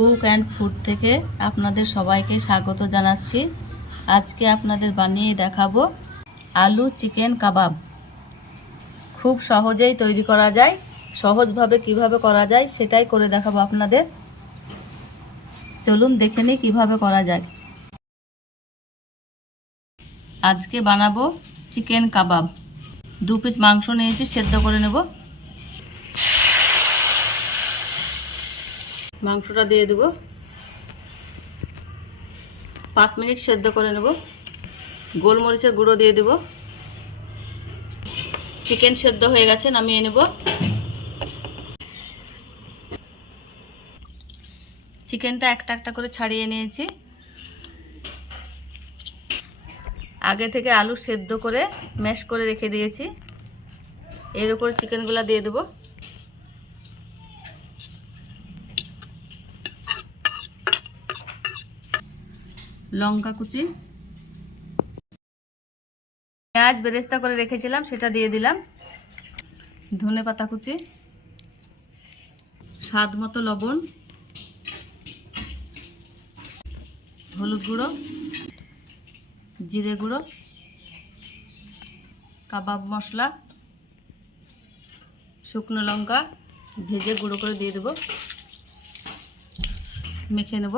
Cook and food থেকে আপনাদের সবাইকে স্বাগত জানাচ্ছি। আজকে আপনাদের বানিয়ে দেখাবো আলু চিকেন কাবাব। খুব সহজেই তৈরি করা যায়, সহজভাবে কিভাবে করা যায় সেটাই করে দেখাবো আপনাদের। চলুন দেখে নিই কিভাবে করা যায়। আজকে বানাবো চিকেন কাবাব। 2 পিস মাংস নিয়েছি, সেদ্ধ করে নেব। মাংসটা দিয়ে দেব, 5 মিনিট সেদ্ধ করে নেব। গোলমরিচের গুঁড়ো দিয়ে দেব। চিকেন সেদ্ধ হয়ে গেছে, নামিয়ে নেব। চিকেনটা একটা একটা করে ছাড়িয়ে নিয়েছি। আগে থেকে আলু সেদ্ধ করে ম্যাশ করে রেখে দিয়েছি। এর উপর চিকেনগুলো দিয়ে দেব। লঙ্কা কুচি, পেঁয়াজ বেরেস্তা করে রেখেছিলাম সেটা দিয়ে দিলাম। ধনে পাতা কুচি, স্বাদ মতো লবণ, হলুদ গুঁড়ো, জিরে গুঁড়ো, কাবাব মশলা, শুকনো লঙ্কা ভেজে গুঁড়ো করে দিয়ে দেব। মেখে নেব।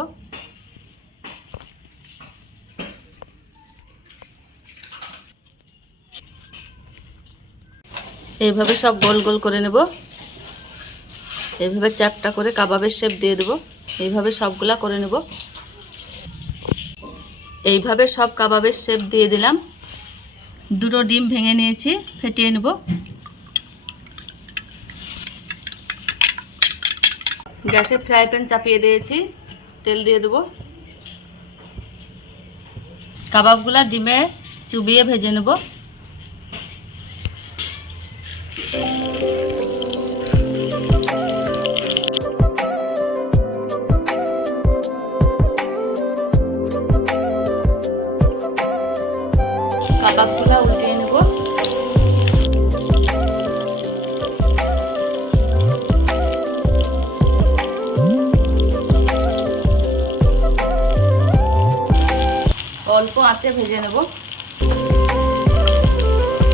এইভাবে সব গোল গোল করে নেব। এইভাবে চ্যাপটা করে কাবাবের শেপ দিয়ে দেব। এইভাবে সবগুলা করে নেব। এইভাবে সব কাবাবের শেপ দিয়ে দিলাম। 2টো ডিম ভেঙে নিয়েছি, ফেটিয়ে নেব। গ্যাসে ফ্রাই প্যান চাপিয়ে দিয়েছি, তেল দিয়ে দেব। কাবাবগুলা ডিমে চুবিয়ে ভেজে নেব। কাবাবগুলা উল্টিয়ে নেব। অল্প আঁচে ভেজে নেব।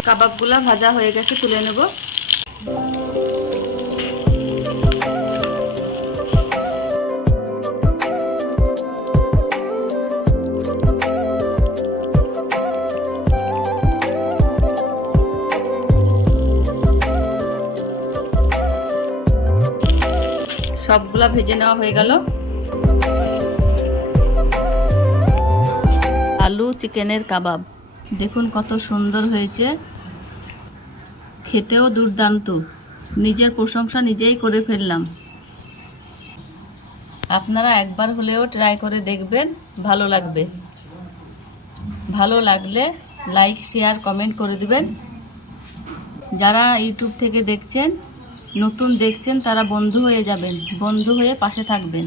কাবাবগুলা ভাজা হয়ে গেছে, তুলে নেব। সবগুলা ভেজে নেওয়া হয়ে গেল। আলু চিকেনের কাবাব দেখুন কত সুন্দর হয়েছে, খেতেও দুর্দান্ত। নিজের প্রশংসা নিজেই করে ফেললাম। আপনারা একবার হলেও ট্রাই করে দেখবেন, ভালো লাগবে। ভালো লাগলে লাইক শেয়ার কমেন্ট করে দিবেন। যারা ইউটিউব থেকে দেখছেন, নতুন দেখছেন, তারা বন্ধু হয়ে যাবেন, বন্ধু হয়ে পাশে থাকবেন।